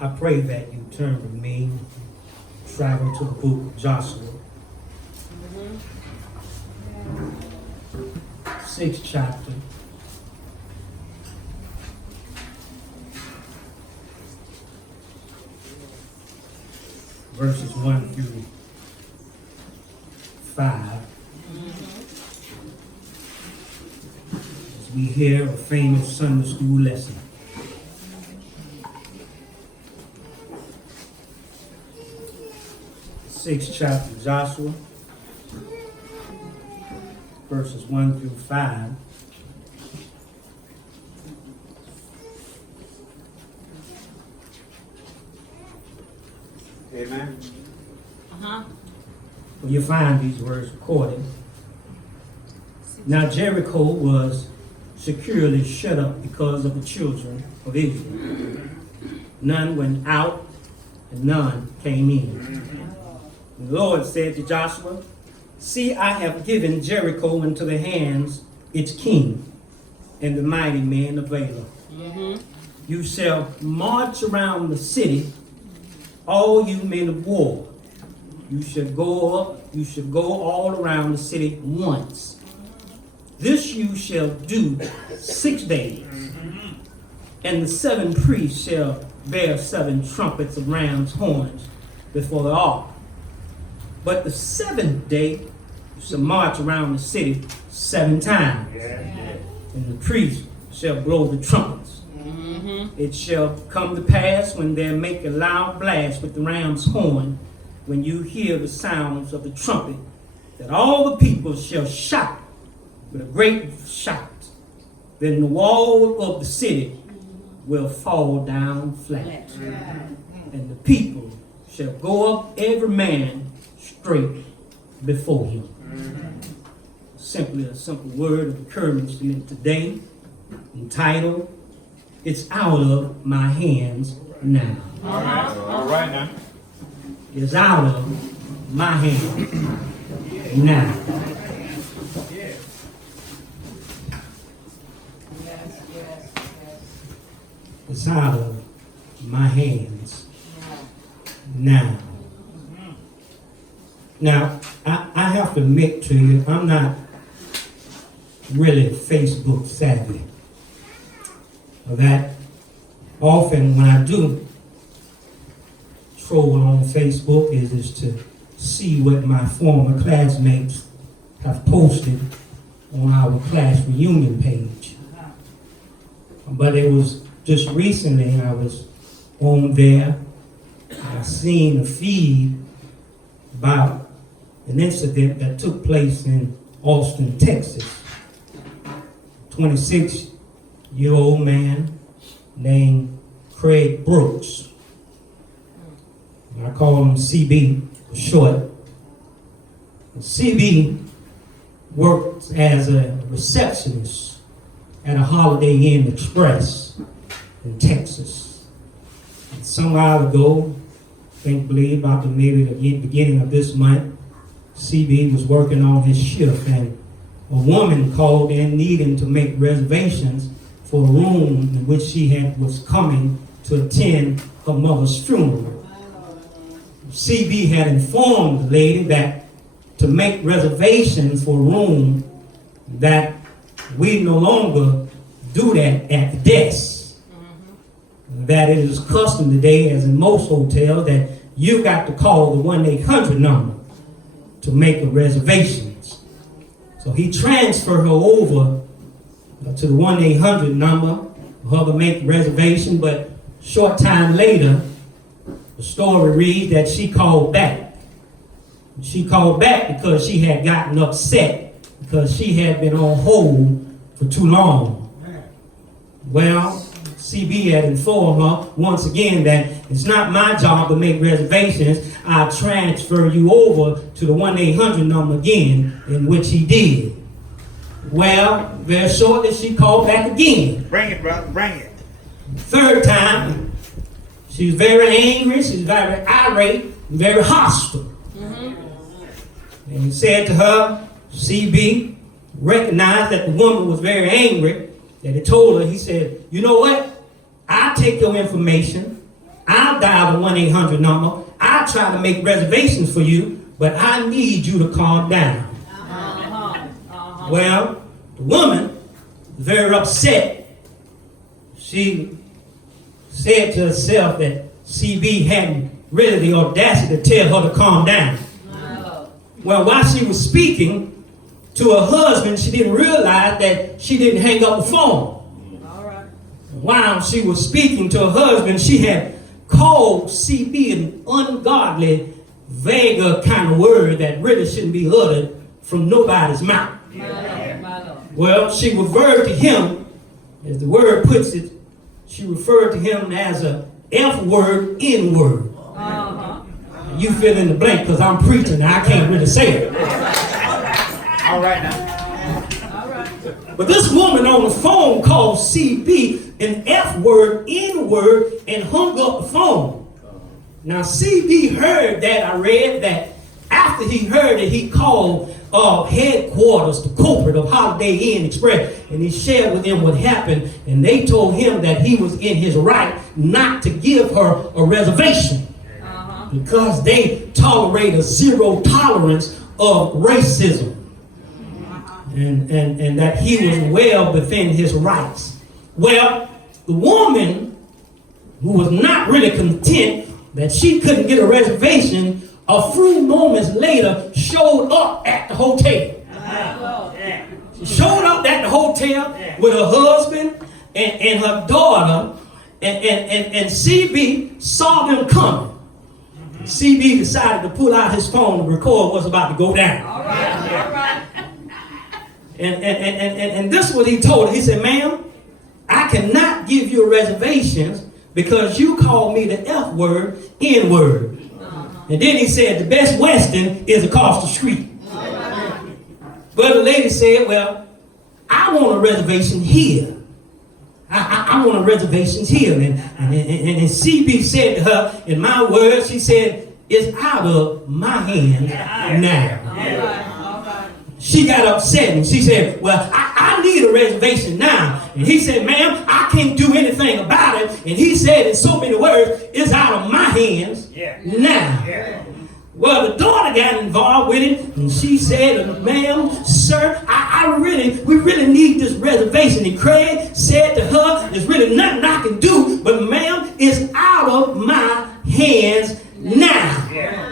I pray that you turn with me, travel to the book of Joshua, 6th chapter. Verses 1 through 5. As we hear a famous Sunday school lesson. Sixth chapter of Joshua, verses 1 through 5. Amen. Well, you find these words recorded. Now Jericho was securely shut up because of the children of Israel. None went out and none came in. The Lord said to Joshua, see, I have given Jericho into the hands its king and the mighty men of Valor. You shall march around the city, all you men of war. You should go all around the city once. This you shall do 6 days. And the 7 priests shall bear 7 trumpets of ram's horns before the ark. But the 7th day you shall march around the city 7 times. And the priests shall blow the trumpets. It shall come to pass when they make a loud blast with the ram's horn, when you hear the sounds of the trumpet, that all the people shall shout with a great shout. Then the wall of the city will fall down flat. And the people shall go up every man straight before him. Simply a simple word of encouragement today, entitled, It's Out of My Hands Now. All right now. It's out of my hands now. It's out of my hands now. Now, I have to admit to you, I'm not really Facebook savvy. That often when I do troll on Facebook is to see what my former classmates have posted on our class reunion page. But it was just recently I was on there. I seen a feed about an incident that took place in Austin, Texas. 26-year-old man named Craig Brooks. I call him CB for short. CB worked as a receptionist at a Holiday Inn Express in Texas. And some while ago, believe about maybe the beginning of this month, CB was working on his shift and a woman called in needing to make reservations for a room in which she was coming to attend her mother's funeral. CB had informed the lady that to make reservations for a room that we no longer do that at the desk. That it is custom today, as in most hotels, that you got to call the 1-800 number to make a reservations. So he transferred her over to the 1-800 number for her to make reservation, but short time later, the story reads that she called back. She called back because she had gotten upset because she had been on hold for too long. Well, CB had informed her once again that it's not my job to make reservations. I'll transfer you over to the 1-800 number again, in which he did. Well, very shortly she called back again. Bring it, brother, bring it. Third time, she was very angry, she was very irate, very hostile. And he said to her, CB recognized that the woman was very angry, that he told her, he said, you know what? I'll take your information, I'll dial the 1-800 number. I'll try to make reservations for you, but I need you to calm down. Well, the woman, very upset, she said to herself that CB hadn't really the audacity to tell her to calm down. Well, while she was speaking to her husband, she didn't realize that she didn't hang up the phone. While she was speaking to her husband, she had called CB an ungodly, vague kind of word that really shouldn't be uttered from nobody's mouth. Well, she referred to him, as the word puts it, she referred to him as a F word, N word. You fill in the blank because I'm preaching and I can't really say it. All right now. But this woman on the phone called CB an F word, N word, and hung up the phone. Now CB heard that. I read that after he heard it, he called headquarters, the corporate of Holiday Inn Express, and he shared with them what happened, and they told him that he was in his right not to give her a reservation because they tolerate a zero tolerance of racism, and that he was well within his rights. Well, the woman, who was not really content that she couldn't get a reservation, a few moments later showed up at the hotel. She showed up at the hotel with her husband and her daughter, and CB saw them coming. CB decided to pull out his phone to record what's about to go down. All right. And this is what he told her. He said, ma'am, I cannot give you reservations because you called me the F word, N word. And then he said, the Best Western is across the street. But the lady said, well, I want a reservation here. I want a reservation here. And CB said to her, in my words, she said, it's out of my hands now. She got upset and she said, well, I need a reservation now. And he said, ma'am, I can't do anything about it. And he said in so many words, it's out of my hands now. Well, the daughter got involved with it, and she said, ma'am, sir, we really need this reservation. And Craig said to her, there's really nothing I can do, but ma'am, it's out of my hands now.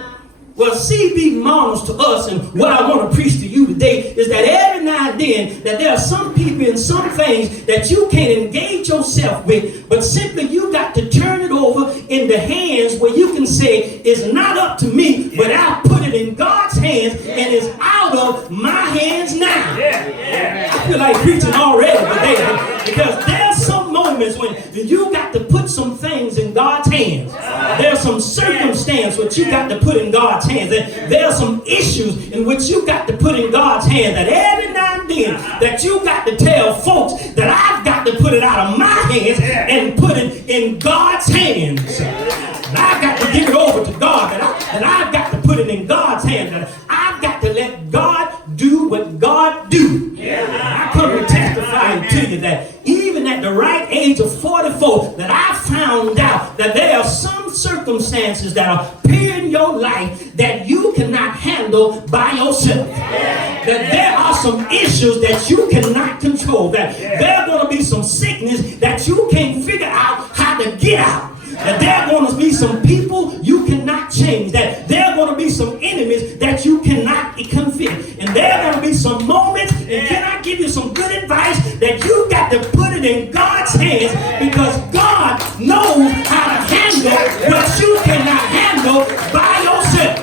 Well, CB models to us, and what I want to preach to you today is that every now and then that there are some people and some things that you can't engage yourself with, but simply you got to turn it over in the hands where you can say, it's not up to me, but I'll put it in God's hands, and it's out of my hands now. I feel like preaching already today because there's some moments when you got to put some things in God's hands. There's some circumstance which you got to put in God's hands. There are some issues in which you got to put in God's hands. That every now and then that you got to tell folks that I've got to put it out of my hands and put it in God's hands. And I've got to give it over to God. And I've got to put it in God's hands. And I've got to let God do what God do. I come to testify to you that even at the right age of 44, that I found out that there are some circumstances that appear in your life that you cannot handle by yourself. That there are some issues that you cannot control. That there are going to be some sickness that you can't figure out how to get out. That there are going to be some people you cannot change. That there are going to be some enemies that you cannot convict. And there are going to be some moments, and can I give you some good advice, that you got to put it in God's hands because God knows how to handle what you cannot handle by yourself.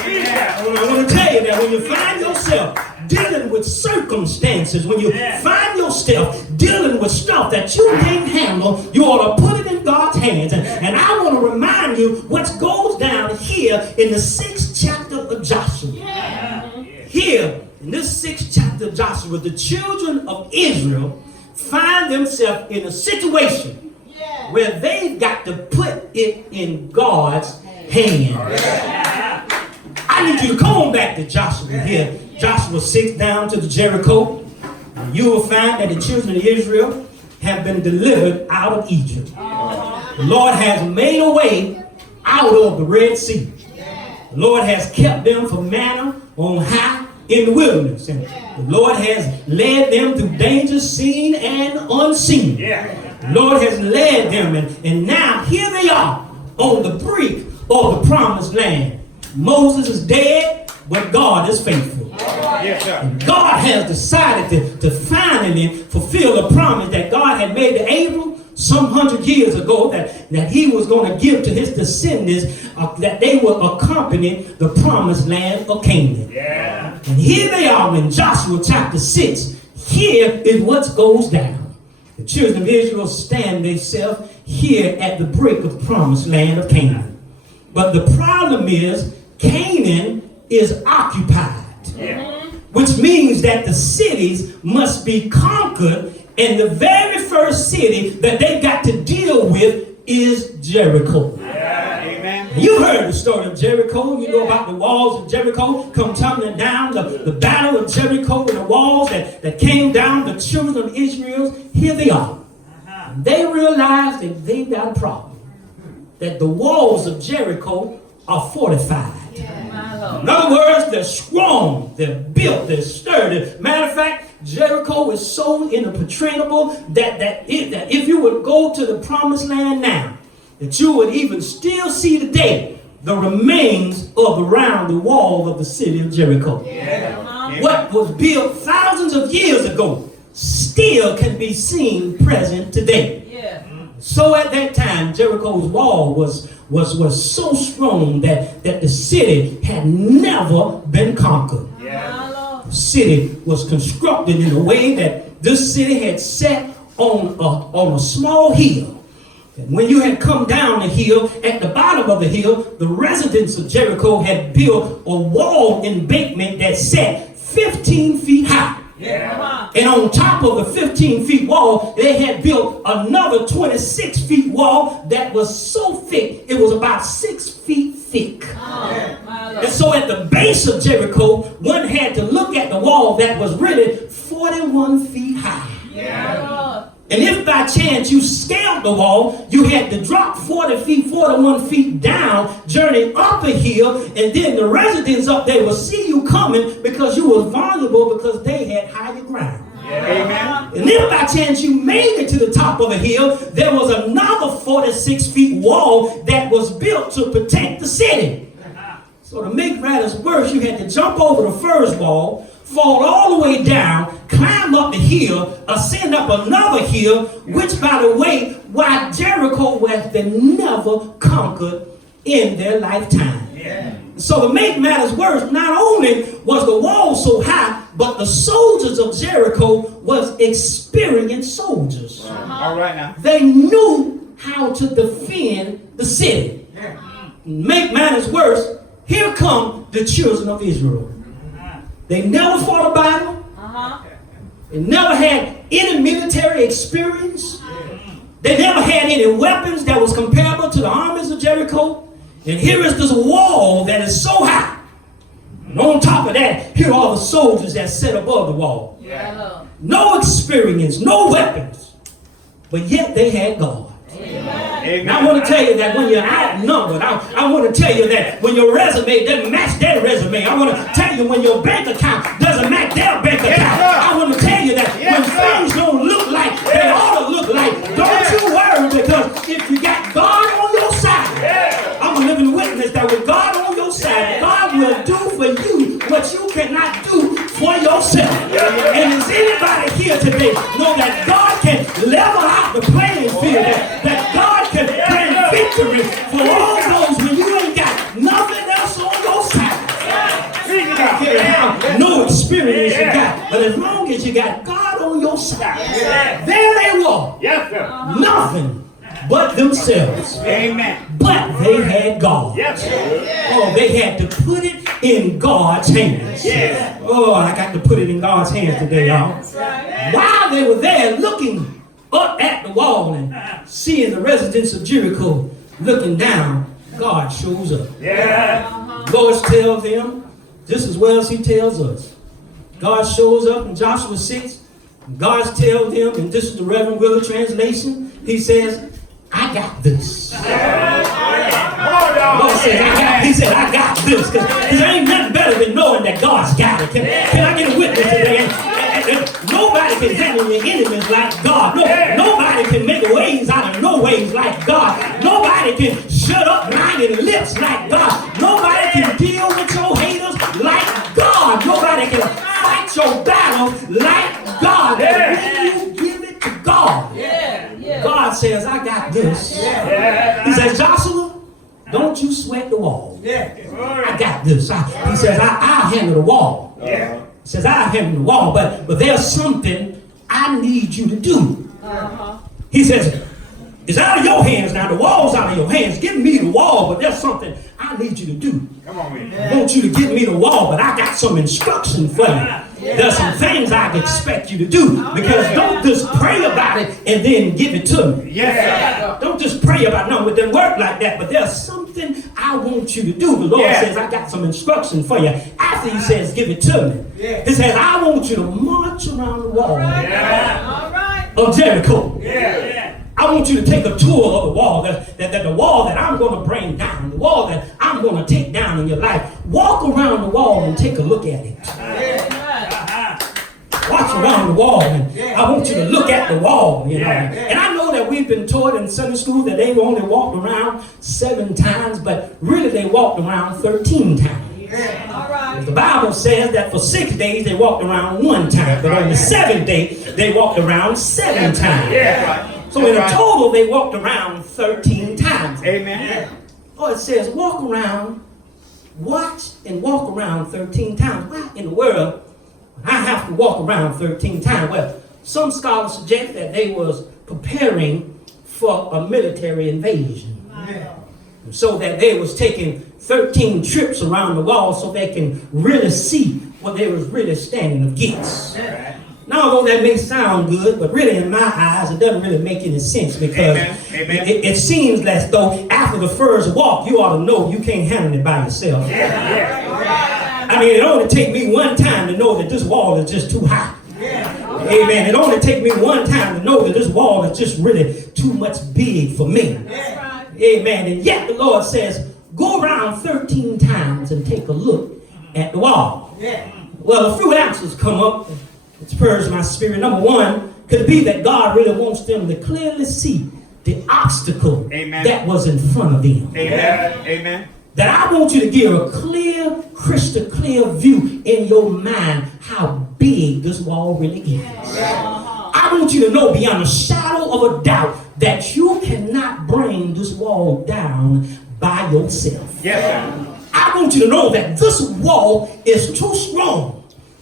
I want to tell you that when you find yourself dealing with circumstances, when you find yourself dealing with stuff that you can't handle, you ought to put it in God's hands. And I want to remind you what goes down here in the 6th chapter of Joshua. Here, in this 6th chapter of Joshua, the children of Israel find themselves in a situation where they've got to put it in God's hands. I need you to come on back to Joshua here. Joshua 6 down to the Jericho. And you will find that the children of Israel have been delivered out of Egypt. The Lord has made a way out of the Red Sea. The Lord has kept them from manna on high in the wilderness. And the Lord has led them through danger seen and unseen. The Lord has led them, and now here they are on the brink of the promised land. Moses is dead, but God is faithful. And God has decided to finally fulfill the promise that God had made to Abram some 100 years ago, that he was going to give to his descendants, that they would accompany the promised land of Canaan. And here they are in Joshua chapter 6. Here is what goes down. The children of Israel stand themselves here at the brink of the promised land of Canaan. But the problem is Canaan is occupied. Which means that the cities must be conquered, and the very first city that they got to deal with is Jericho. Amen. You heard the story of Jericho. You know about the walls of Jericho come tumbling down, the battle of Jericho and the walls that came down. The children of Israel, here they are. They realized that they got a problem, that the walls of Jericho are fortified. In other words, they're strong, they're built, they're sturdy. Matter of fact, Jericho is so impenetrable that if you would go to the promised land now, that you would even still see today the remains of around the wall of the city of Jericho. What was built thousands of years ago still can be seen present today. So at that time, Jericho's wall was so strong that the city had never been conquered. The city was constructed in a way that this city had set on a small hill. And when you had come down the hill, at the bottom of the hill, the residents of Jericho had built a wall embankment that sat 15 feet high. And on top of the 15 feet wall, they had built another 26 feet wall that was so thick, it was about 6 feet thick. And so at the base of Jericho, one had to look at the wall that was really 41 feet high. And if by chance you scaled the wall, you had to drop 41 feet down, journey up a hill, and then the residents up there will see you coming because you were vulnerable because they had higher ground. Amen. And if by chance you made it to the top of a hill, there was another 46 feet wall that was built to protect the city. So to make matters worse, you had to jump over the first wall, fall all the way down, climb up the hill, ascend up another hill, which, by the way, why Jericho has been never conquered in their lifetime. So to make matters worse, not only was the wall so high, but the soldiers of Jericho was experienced soldiers. All right now. They knew how to defend the city. Make matters worse, here come the children of Israel. They never fought a battle. They never had any military experience. They never had any weapons that was comparable to the armies of Jericho. And here is this wall that is so high. And on top of that, here are the soldiers that sit above the wall. No experience, no weapons. But yet they had God. And I want to tell you that when you're outnumbered, I want to tell you that when your resume doesn't match their resume, I want to tell you when your bank account doesn't match their bank account, I want to tell you that when things don't look like they ought to look like, don't you worry, because if you got God on your side, I'm a living witness that with God on your side, God will do for you what you cannot do for yourself. And is anybody here today know that God can level out the playing field, that God can bring victory for all those when you ain't got nothing else on your side? No experience you got, but as long as you got God on your side, there they were. Nothing but themselves. But they had God. Oh, they had to put it in God's hands. Oh, I got to put it in God's hands today, y'all. While they were there looking up at the wall and seeing the residents of Jericho looking down, God shows up. Lord tells them just as well as he tells us. God shows up in Joshua 6. God tells them, and this is the Reverend Wheeler translation, he says, I got this. The Lord says, he said, I got this. Because there ain't nothing better than knowing that God's got it. Can I get a witness today? And nobody can handle your enemies like God. Nobody can make ways out of no ways like God. Nobody can shut up lying lips like God. Nobody can deal with your haters like God. Nobody can fight your battles like God. When you give it to God, God says, I got this. He says, Joshua, don't you sweat the wall. I got this. He says, I'll handle the wall. He says, I'll handle the wall, but there's something I need you to do. He says, it's out of your hands now. The wall's out of your hands. Give me the wall, but there's something I need you to do. Come on, man. I want you to give me the wall, but I got some instruction for you. There's some things I expect you to do, because don't just pray about it and then give it to me. Don't just pray about it. No, it doesn't work like that, but there's something I want you to do. The Lord says, I got some instruction for you. After he says, give it to me, he says, I want you to march around the wall of Jericho. I want you to take a tour of the wall, that the wall that I'm going to bring down, the wall that I'm going to take down in your life. Walk around the wall and take a look at it. Watch around the wall, and I want you to look at the wall, you know. And I know that we've been taught in Sunday school that they only walked around 7 times, but really they walked around 13 times. The Bible says that for 6 days they walked around 1 time, but on the 7th day they walked around 7 times. So in a total, they walked around 13 times. Amen. Oh, it says walk around, watch and walk around 13 times. Why in the world I have to walk around 13 times? Well, some scholars suggest that they was preparing for a military invasion. So that they was taking 13 trips around the wall so they can really see what they was really standing against. Now, although that may sound good, but really in my eyes, it doesn't really make any sense, because it seems as though after the first walk, you ought to know you can't handle it by yourself. I mean, it only take me 1 time to know that this wall is just too high. Amen. It only take me 1 time to know that this wall is just really too much big for me. Amen. And yet the Lord says, go around 13 times and take a look at the wall. Well, a few answers come up. It's purged my spirit. Number 1, could it be that God really wants them to clearly see the obstacle that was in front of them? Amen. That I want you to get a clear, crystal clear view in your mind how big this wall really is. I want you to know beyond a shadow of a doubt that you cannot bring this wall down by yourself. I want you to know that this wall is too strong.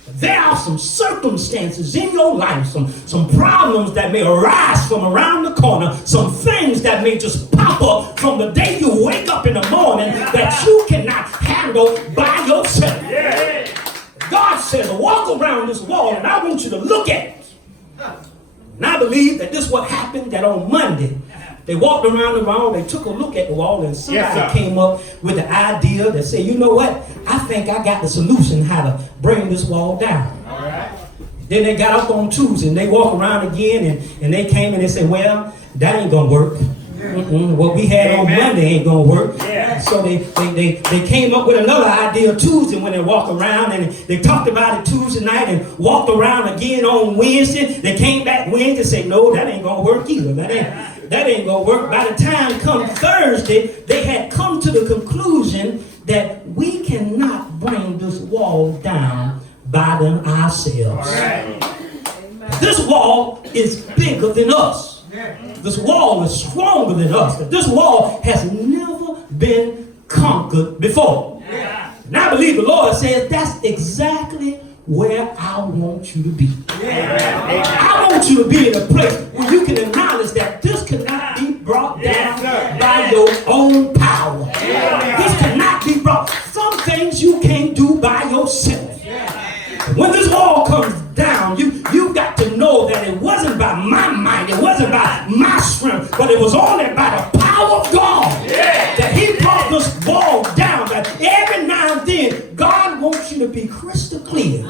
There are some circumstances in your life, some problems that may arise from around the corner, some things that may just pop up from the day you wake up in the morning that you cannot handle by yourself. God says, walk around this wall and I want you to look at it. And I believe that this is what happened, that on Monday, they walked around the wall, they took a look at the wall, and somebody came up with the idea that said, you know what? I think I got the solution how to bring this wall down. Then they got up on Tuesday and they walked around again and they came and they said, well, that ain't gonna work. What we had on Monday ain't gonna work. So they came up with another idea Tuesday when they walked around, and they talked about it Tuesday night and walked around again on Wednesday. They came back Wednesday and said, no, that ain't gonna work either. That ain't gonna work. By the time come Thursday, they had come to the conclusion that we cannot bring this wall down by them ourselves. This wall is bigger than us. This wall is stronger than us. This wall has never been conquered before. And I believe the Lord says that's exactly where I want you to be. I want you to be in a place where you can acknowledge that this cannot be brought down by your own power. This cannot be brought. Some things you can't do by yourself. When this wall comes down, you've got to know that it wasn't by my might, it wasn't by my strength, but it was only by the power of God that he brought this wall down. That every now and then, God wants you to be crystal clear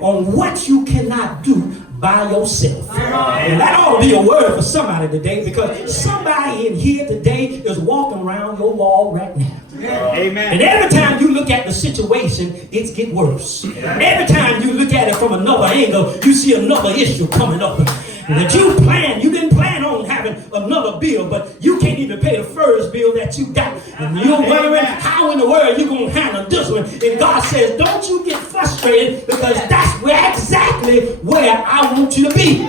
on what you cannot do by yourself. And that ought to be a word for somebody today, because somebody in here today is walking around your wall right now. Amen. And every time you look at the situation, it's getting worse. Every time you look at it from another angle, you see another issue coming up. That you didn't plan on having another bill, but you can't even pay the first bill that you got. And you're wondering how in the world you're going to handle this one. And God says, don't you get frustrated, because that's exactly where I want you to be.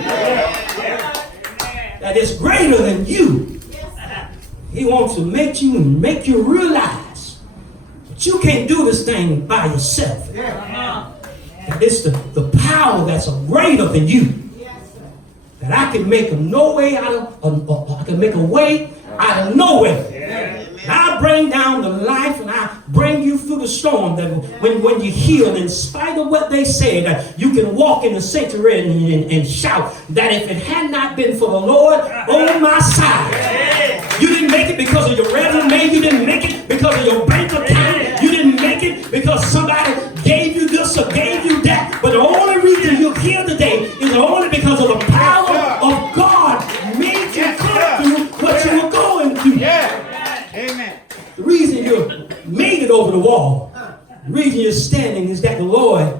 That is greater than you. He wants to make you realize that you can't do this thing by yourself. That it's the power that's greater than you. That I can make a way out of nowhere. And I bring down the life, and I bring you through the storm. That when you heal, in spite of what they say, that you can walk in the sanctuary and shout that if it had not been for the Lord on my side. You didn't make it because of your resume. You didn't make it because of your bank account. You didn't make it because somebody gave you this or gave you that. But the only reason you're here today is only because of the power of God made you come through what you were going through. Amen. The reason you made it over the wall, the reason you're standing, is that the Lord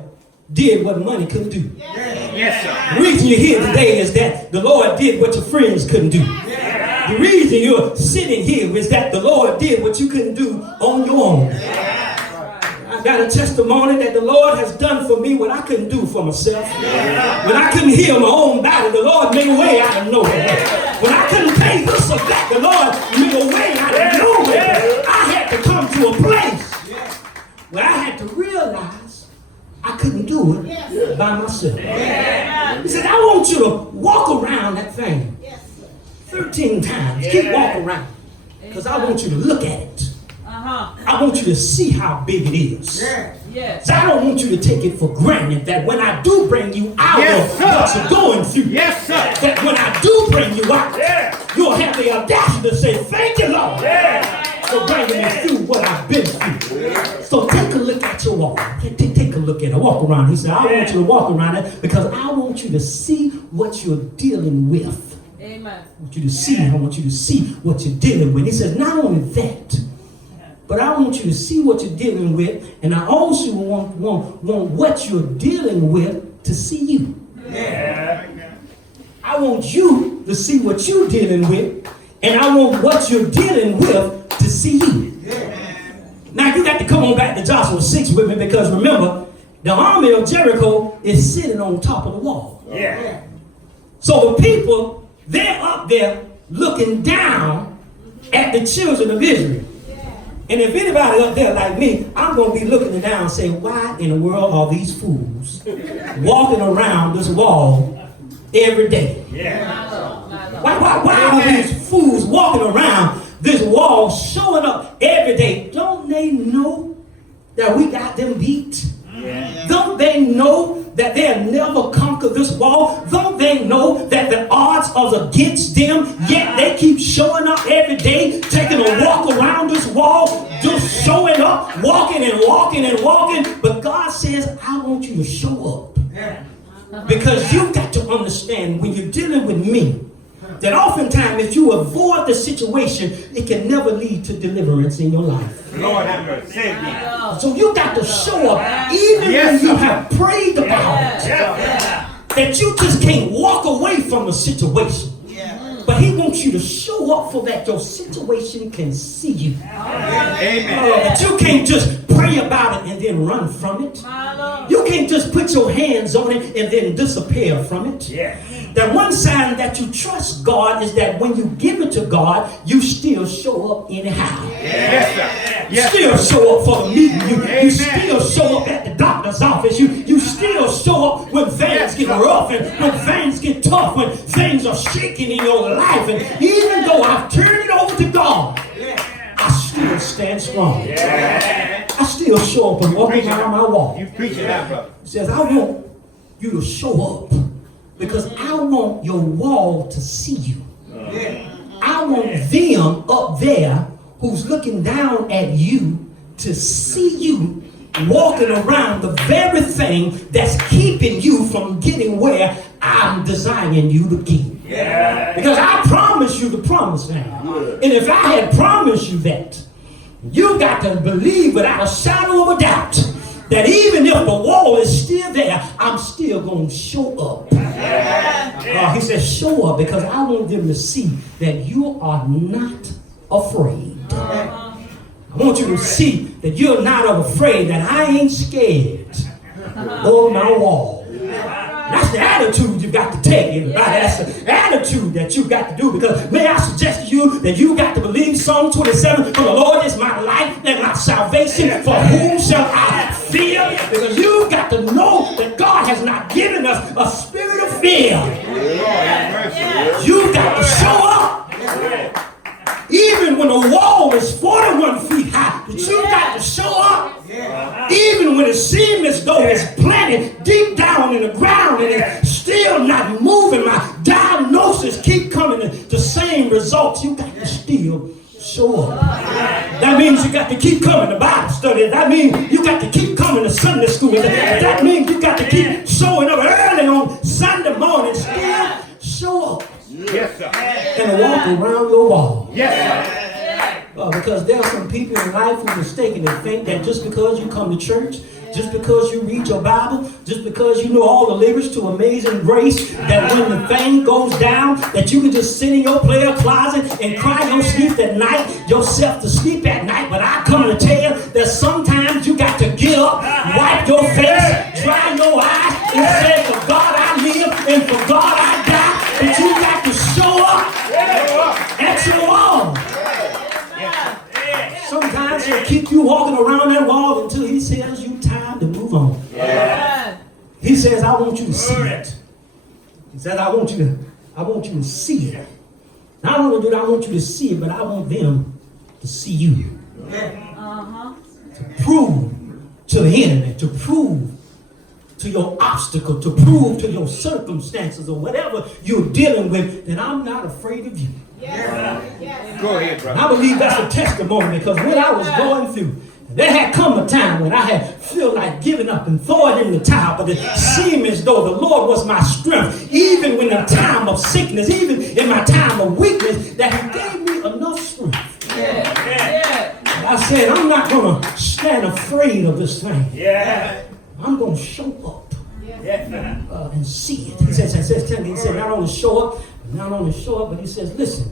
did what money couldn't do. Yes, sir. The reason you're here today is that the Lord did what your friends couldn't do. The reason you're sitting here is that the Lord did what you couldn't do on your own. I got a testimony that the Lord has done for me what I couldn't do for myself. When I couldn't heal my own body, the Lord made a way out of nowhere. When I couldn't pay this or that, the Lord made a way out of nowhere. I had to come to a place where I had to realize I couldn't do it by myself. He said, I want you to walk around that thing 13 times. Keep walking around, because I want you to look at it. I want you to see how big it is. So I don't want you to take it for granted that when I do bring you out of what you're going through, that when I do bring you out, you'll have the audacity to say, thank you, Lord, for bringing me through what I've been through. So take a look at your wall. Take a look at it. Walk around. He said, I want you to walk around it because I want you to see what you're dealing with. Amen. I want you to see. I want you to see what you're dealing with. He says, not only that, but I want you to see what you're dealing with, and I also want what you're dealing with to see you. I want you to see what you're dealing with, and I want what you're dealing with to see you. Now you got to come on back to Joshua 6 with me, because remember, the army of Jericho is sitting on top of the wall. So the people, they're up there looking down at the children of Israel. And if anybody up there like me, I'm going to be looking down and saying, why in the world are these fools walking around this wall every day? Why are these fools walking around this wall showing up every day? Don't they know that we got them beat? Don't they know that they'll never conquer this wall? Don't they know that the odds are against them, yet they keep showing up every day, taking a walk around this wall, just showing up, walking and walking and walking? But God says, I want you to show up. Because you've got to understand, when you're dealing with me, that oftentimes if you avoid the situation, it can never lead to deliverance in your life. Lord have mercy. So you got to show up, even when you have prayed about it, that you just can't walk away from the situation. But he wants you to show up so that your situation can see you. That you can't just pray about it and then run from it. You can't just put your hands on it and then disappear from it. That one sign that you trust God is that when you give it to God, you still show up anyhow. You still show up for the meeting. You still show up at the doctor's office. You still show up when things get rough and when things get tough, when things are shaking in your life. And even though I've turned it over to God, I still stand strong. I still show up and walk around my wall. You preach it out, brother. He says, I want you to show up because I want your wall to see you. I want them up there who's looking down at you to see you walking around the very thing that's keeping you from getting where I'm desiring you to keep. Yeah. Because I promised you the promise now. And if I had promised you that, you got to believe without a shadow of a doubt that even if the wall is still there, I'm still going to show up. He says, show up, because I want them to see that you are not afraid. I want you to see that you're not afraid, that I ain't scared of my wall. That's the attitude you got to take, everybody. That's the attitude that you got to do. Because may I suggest to you that you got to believe Psalm 27, for the Lord is my light and my salvation. For whom shall I fear? Because you got to know that God has not given us a spirit of fear. You got to show up. Even when the wall is 41 feet high, but you got to show up. Even when it seems as though it's planted deep down in the ground and it's still not moving, my diagnosis keep coming to the same results, you got to still show up. That means you got to keep coming to Bible study. That means you got to keep coming to Sunday school. That means you got to keep showing up early on Sunday morning. Still show up. Yes, sir. And walk around your wall. Yes, sir. Because there are some people in life who mistakenly think that just because you come to church, just because you read your Bible, just because you know all the lyrics to Amazing Grace, that when the thing goes down, that you can just sit in your prayer closet and cry your sleep at night, yourself to sleep at night. But I come to tell you that sometimes you got to get up, wipe your face, dry your eyes, and say, for God I live and for God I die. But you got to show up at your wall. Sometimes he'll keep you walking around that wall until he says you time to move on. Yeah. He says, I want you to see it. He says, I want you to see it. Not only do I want you to see it, but I want them to see you. To prove to the enemy, to prove to your obstacle, to prove to your circumstances or whatever you're dealing with, that I'm not afraid of you. Yes. Go ahead, brother. I believe that's a testimony, because when I was going through, there had come a time when I had feel like giving up and throw it in the towel, but it seemed as though the Lord was my strength, even in the time of sickness, even in my time of weakness, that he gave me enough strength. I said, I'm not going to stand afraid of this thing. I'm going to show up and see it. He said, not only show up, but he says, listen,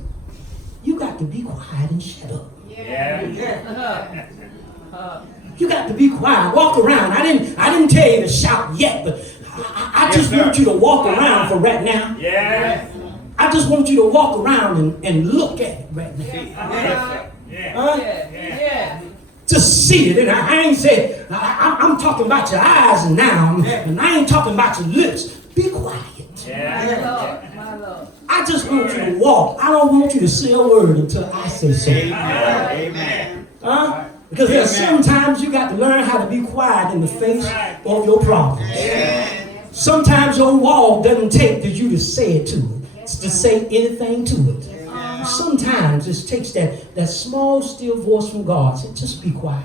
you got to be quiet and shut up. You got to be quiet. Walk around. I didn't tell you to shout yet, but I just want you to walk around for right now. I just want you to walk around and look at it right now. Just see it. And I ain't saying, I'm talking about your eyes now, and I ain't talking about your lips. Be quiet. My Lord. I just want you to walk. I don't want you to say a word until I say so. Amen. Because there's sometimes you got to learn how to be quiet in the face of your problems. Sometimes your wall doesn't take for you to say it to it, to say anything to it. Sometimes it takes that small, still voice from God. Say, just be quiet.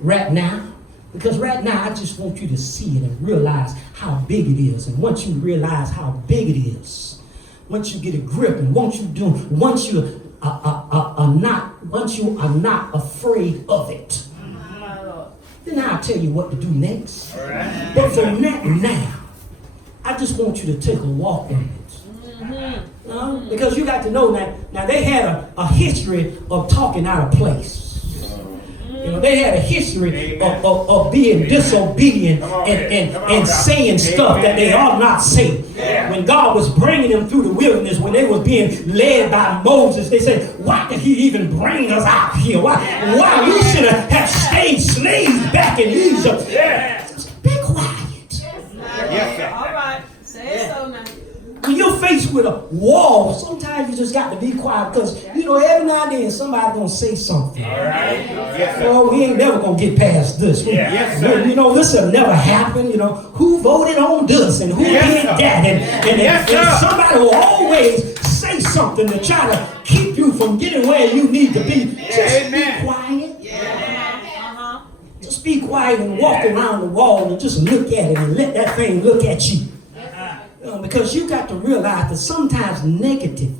Right now. Because right now, I just want you to see it and realize how big it is. And once you realize how big it is, once you get a grip, and once you are not afraid of it, then I'll tell you what to do next. But for now, I just want you to take a walk on it. Because you got to know that now they had a history of talking out of place. You know, they had a history of being disobedient and saying stuff that they ought not say. When God was bringing them through the wilderness, when they was being led by Moses, they said, why did he even bring us out here? Why we should have stayed slaves back in Egypt? Just be quiet. Yes, sir. All right. Say it so now. When you're faced with a wall, sometimes you just got to be quiet, because, you know, every now and then somebody's going to say something. All right. Yes, sir. Well, we ain't never going to get past this. Yes, sir. You know, this will never happen. You know, who voted on this and who did that? And somebody will always say something to try to keep you from getting where you need to be. Just be quiet. Just be quiet and walk around the wall and just look at it and let that thing look at you. Because you got to realize that sometimes negative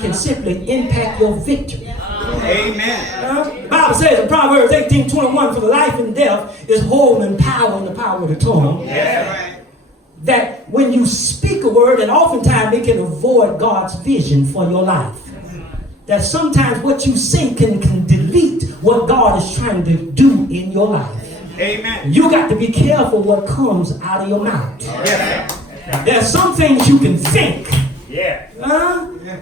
can simply impact your victory. Amen. The Bible says in Proverbs 18:21, for the life and death is holding power in the power of the tongue. Yeah. That when you speak a word, and oftentimes it can avoid God's vision for your life. That sometimes what you say can delete what God is trying to do in your life. Amen. You got to be careful what comes out of your mouth. Yes, There's some things you can think. yeah.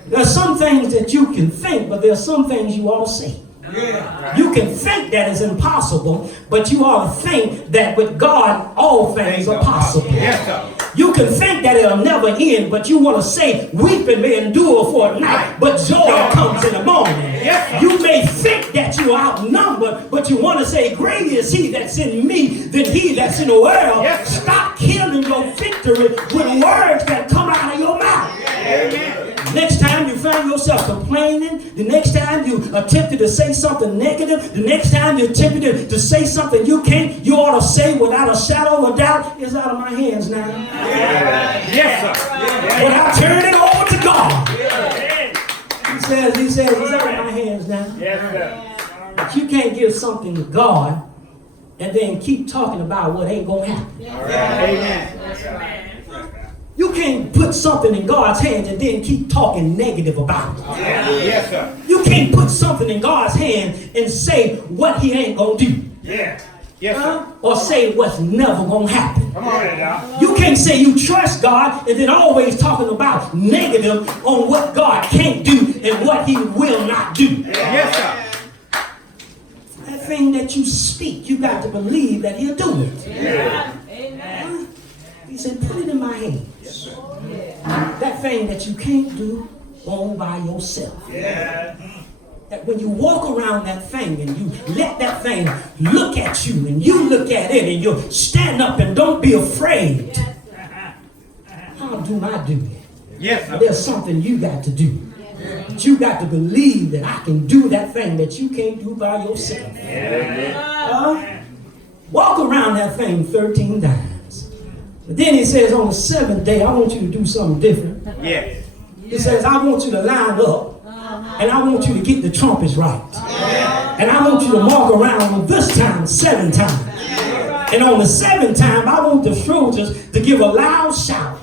There's some things that you can think, but there's some things you ought to say. Yeah. You can think that is impossible, but you ought to think that with God, all things are possible. Yes, sir. You can think that it'll never end, but you want to say, weeping may endure for a night, but joy comes in the morning. Yes, you may think that you are outnumbered, but you want to say, greater is he that's in me than he that's in the world. Yes. Stop killing your victory with words that come out of your mouth. Amen. Next time you find yourself complaining, the next time you attempted to say something negative, the next time you attempted to say something you can't, you ought to say without a shadow of a doubt, it's out of my hands now. Yes, sir. But I turn it over to God. He says, it's out of my hands now. Yes, sir. But you can't give something to God and then keep talking about what ain't going to happen. Amen. You can't put something in God's hands and then keep talking negative about it. Yes, sir. You can't put something in God's hand and say what he ain't going to do. Yeah. Yes, sir. Or say what's never going to happen. Come on, y'all. You can't say you trust God and then always talking about negative on what God can't do and what he will not do. Yes, sir. That thing that you speak, you got to believe that he'll do it. Amen. He said, put it in my hands. That thing that you can't do all by yourself. Yeah. That when you walk around that thing and you let that thing look at you and you look at it and you stand up and don't be afraid. I'll do my duty. Yes, sir. There's something you got to do. But you got to believe that I can do that thing that you can't do by yourself. Walk around that thing 13 times. But then he says on the 7th day, I want you to do something different. Yes. He says, I want you to line up. And I want you to get the trumpets right. And I want you to mark around this time 7 times. And on the 7th time, I want the soldiers to give a loud shout.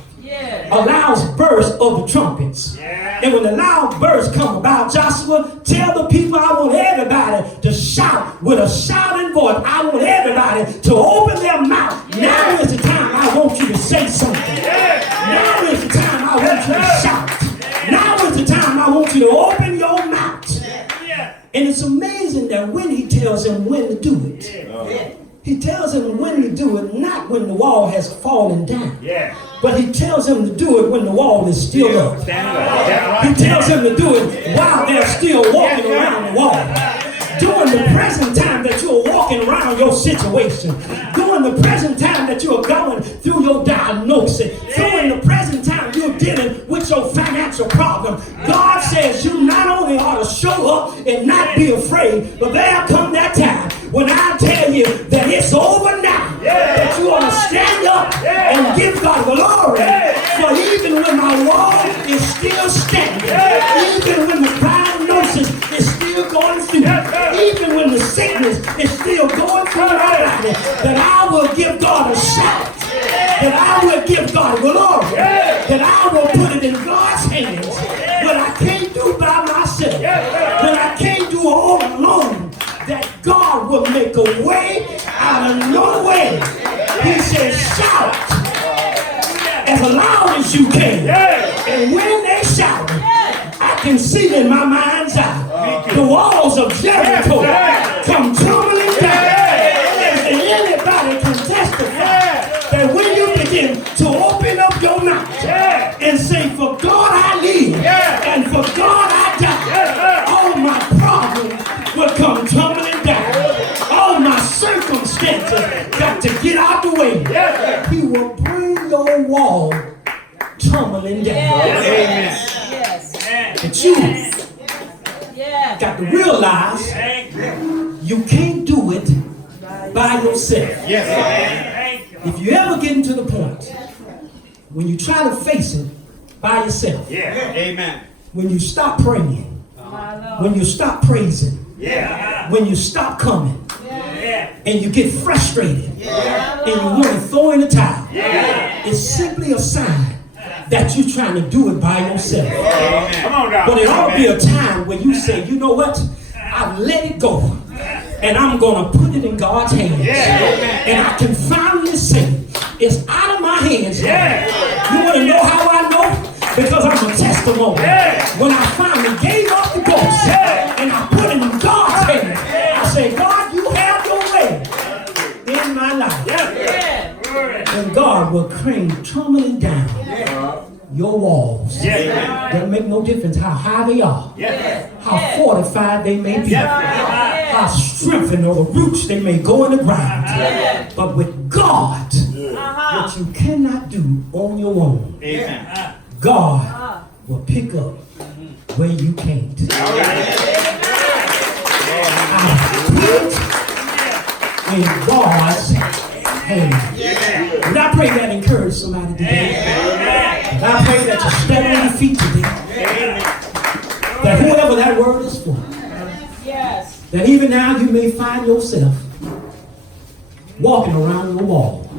A loud burst of the trumpets. And when the loud burst come about, Joshua, tell the people I want everybody to shout with a shouting voice. I want everybody to open their mouth. Now is the time I want you to say something. Now is the time I want you to shout. Now is the time I want you to open your mouth. And it's amazing that when he tells them when to do it, he tells them when to do it, not when the wall has fallen down. But he tells them to do it when the wall is still up. He tells them to do it while they're still walking around the wall. During the present time that you're walking around your situation, during the present time that you're going through your diagnosis, during the present time you're dealing with your financial problem, God says you not only ought to show up and not be afraid, but there'll come that time when I tell you that it's over now, that you ought to stand up and give God glory. For even when my wall is still standing, even when the diagnosis is still going through, even when the sickness is still going through my body, that I will give God a shout, that I will give God glory, that I will put it in God's hands, what I can't do by myself, what I can't do all alone, that God will make a way out of no way. He says, shout as loud as you can. And when they shout, I can see in my mind's eye the walls of Jericho come tumbling down. And anybody can testify that when you begin to open up your mouth and say, for God I live and for God I die, all my problems will come tumbling down. All my circumstances got to get out the way. He will bring your wall tumbling down. Amen. But you got to realize you can't do it by yourself. Yes, sir. If you ever get into the point when you try to face it by yourself, Yeah. Amen. when you stop praying, when you stop praising, Yeah. when you stop coming, Yeah. and you get frustrated, and you want to throw in the towel, it's simply a sign that you're trying to do it by yourself. Come on, God. But it ought to be a time when you say, you know what? I've let it go. And I'm going to put it in God's hands. And I can finally say, it's out of my hands. You want to know how I know? Because I'm a testimony. When I finally gave up the ghost and I put it in God's hands, I say, God, you have your way in my life. And God will come tumbling down your walls. Doesn't make no difference how high they are, how fortified they may be, how strengthened or the roots they may go in the ground. But with God, what you cannot do on your own, God will pick up where you can't. I put in God's hands. And I pray that encourage somebody today. And I pray that you stand on your feet today. That whoever that word is for, that even now you may find yourself walking around your wall.